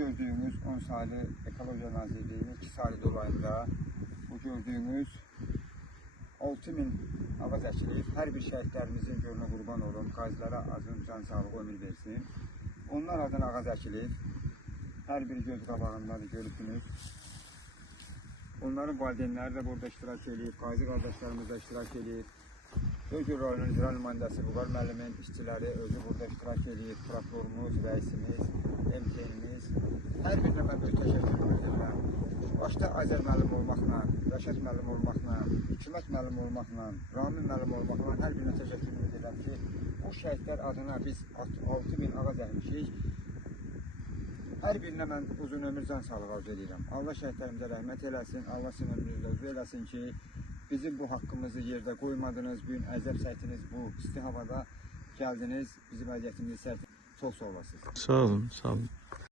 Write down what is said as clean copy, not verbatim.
gördüğümüz 10 sayılı Ekolojiya Nazirliyinin 2 sayılı dolayında bu gördüğümüz 6000 ağac əkilib. Hər bir şəhidlərimizin gönlünə qurban olun. Qazilərə azın can sağlığı ömür versin. Onlar adına ağac əkilib. Hər bir göz qabağındadır, görürsünüz. Onların valideynləri də burada iştirak edib. Qazi qardaşlarımız da iştirak edib. Göygöl rayonunun icra nümayəndəsi Vüqar müəllimin işçiləri özü burada iştirak edib. Prokurorumuz, rəisimiz, MT-imiz. Hər birinə mən böyük təşəkkür edirəm. Başda Azər müəllim olmaqla, Rəşad müəllim olmaqla, Hikmət müəllim olmaqla, Ramin müəllim olmaqla hər birinə təşəkkür edirəm ki, bu şəhidlər adına biz 6000 ağac əkmişik. Hər birinə mən uzun ömür can sağlığı arzu edirəm. Allah şəhidlərimizə rəhmət eləsin, Allah sizin ömrünüzdə uzun eləsin ki, bizim bu haqqımızı yerdə qoymadınız, bu gün əzəb çəkdiniz, bu isti havada gəldiniz, bizim əziyyətimizi çəkdiniz. Çox sağ olasınız. Sağ olun, sağ olun.